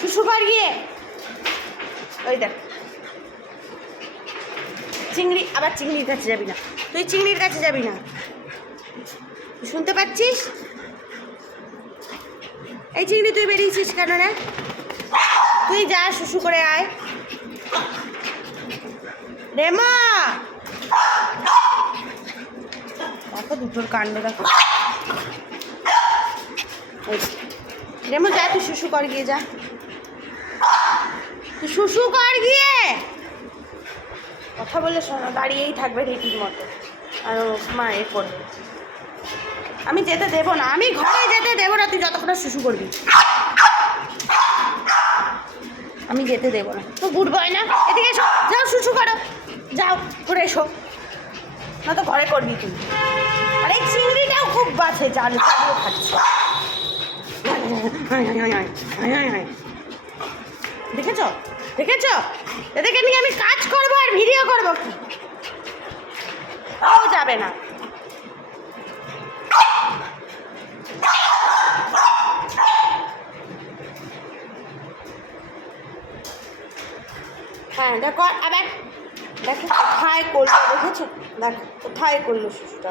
শুশু কর গিয়ে। ওই দেখ চিংড়ি, আবার চিংড়ির কাছে যাবি না, তুই চিংড়ির কাছে যাবি না, শুনতে পাচ্ছিস? এই চিংড়ি তুই বেরিয়েছিস কেন রে? তুই যা শুশু করে আয়। রেমা দেখো দুটোর কাণ্ড দেখো। রেমো যা, তুই শুশু কর গিয়ে, যা তুই শুশু কর গিয়ে। কথা বলে শোনো, দাঁড়িয়েই থাকবে রীতির মতো আর মা এ করবে। আমি যেতে দেবো না, আমি ঘরে যেতে দেবো না তুই যতক্ষণ শুশু করবি। আমি যেতে দেবো না, তো গুড বয় না। এদিকে এসো, যাও শুশু করো, যাও করে এসো, না তো ঘরে করবি তুই। আর এই চিংড়িটাও খুব বাছে, জানো চালিয়ে খাচ্ছে। দেখেছ দেখেছ, এদেরকে নিয়ে আমি কাজ করবো আর ভিডিও করবো কি? তাও যাবে না। হ্যাঁ দেখো, আবার দেখো কোথায় করলো, দেখেছো? দেখো কোথায় করলো শুশুটা।